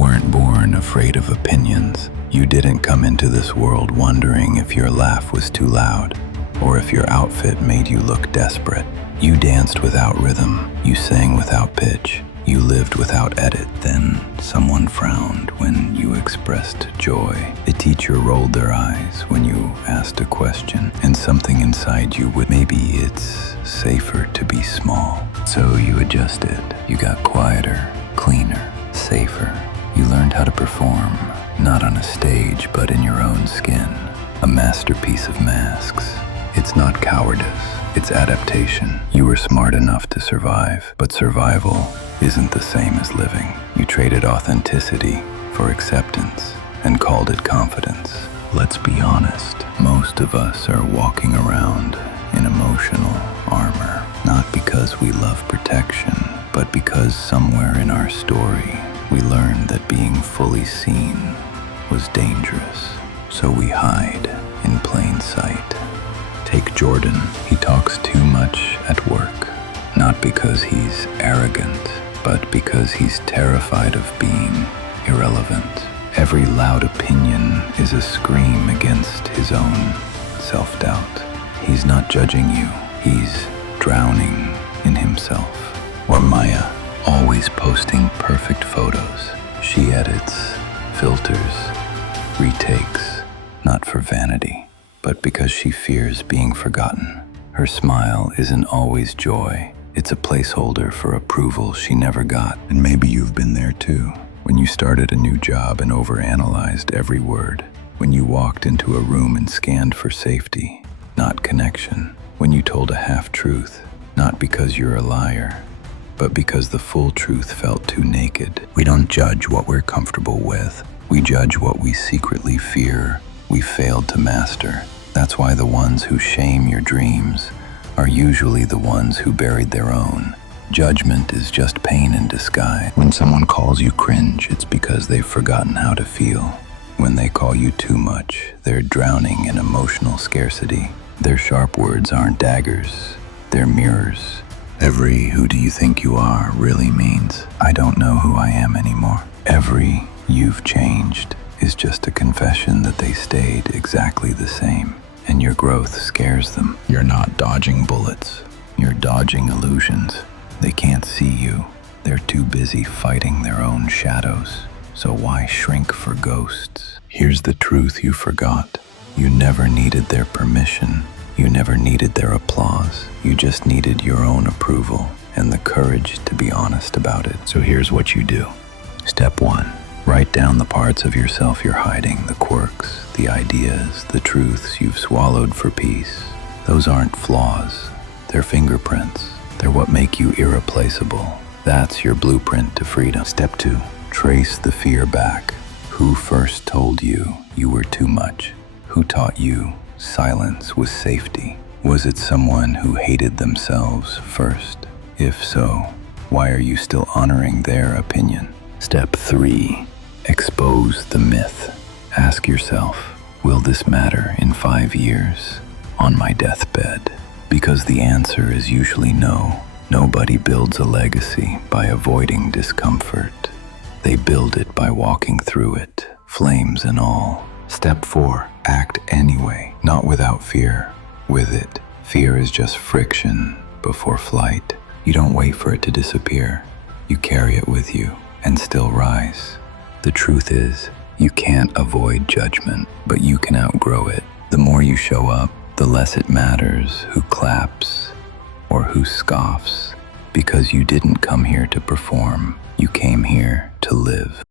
weren't born afraid of opinions. You didn't come into this world wondering if your laugh was too loud or if your outfit made you look desperate. You danced without rhythm. You sang without pitch. You lived without edit. Then someone frowned when you expressed joy. A teacher rolled their eyes when you asked a question, and something inside you would, maybe it's safer to be small. So you adjusted. You got quieter, cleaner, safer. You learned how to perform, not on a stage, but in your own skin. A masterpiece of masks. It's not cowardice, it's adaptation. You were smart enough to survive, but survival isn't the same as living. You traded authenticity for acceptance and called it confidence. Let's be honest, most of us are walking around in emotional armor, not because we love protection, but because somewhere in our story, we learned that being fully seen was dangerous. So we hide in plain sight. Take Jordan. He talks too much at work, not because he's arrogant, but because he's terrified of being irrelevant. Every loud opinion is a scream against his own self-doubt. He's not judging you, he's drowning in himself. Or Maya, always posting perfect photos. She edits, filters, retakes, not for vanity, but because she fears being forgotten. Her smile isn't always joy. It's a placeholder for approval she never got. And maybe you've been there too. When you started a new job and overanalyzed every word. When you walked into a room and scanned for safety, not connection. When you told a half-truth, not because you're a liar, but because the full truth felt too naked. We don't judge what we're comfortable with. We judge what we secretly fear we failed to master. That's why the ones who shame your dreams are usually the ones who buried their own. Judgment is just pain in disguise. When someone calls you cringe, it's because they've forgotten how to feel. When they call you too much, they're drowning in emotional scarcity. Their sharp words aren't daggers, they're mirrors. Every "who do you think you are" really means I don't know who I am anymore. Every "you've changed" is just a confession that they stayed exactly the same, and your growth scares them. You're not dodging bullets, you're dodging illusions. They can't see you. They're too busy fighting their own shadows. So why shrink for ghosts? Here's the truth you forgot. You never needed their permission. You never needed their applause. You just needed your own approval and the courage to be honest about it. So here's what you do. Step 1. Write down the parts of yourself you're hiding, the quirks, the ideas, the truths you've swallowed for peace. Those aren't flaws. They're fingerprints. They're what make you irreplaceable. That's your blueprint to freedom. Step 2. Trace the fear back. Who first told you you were too much? Who taught you silence was safety? Was it someone who hated themselves first? If so, why are you still honoring their opinion? Step 3. Expose the myth. Ask yourself, will this matter in 5 years, on my deathbed? Because the answer is usually no. Nobody builds a legacy by avoiding discomfort. They build it by walking through it, flames and all. Step 4. Act anyway, not without fear, with it. Fear is just friction before flight. You don't wait for it to disappear. You carry it with you and still rise. The truth is, you can't avoid judgment, but you can outgrow it. The more you show up, the less it matters who claps or who scoffs, because you didn't come here to perform. You came here to live.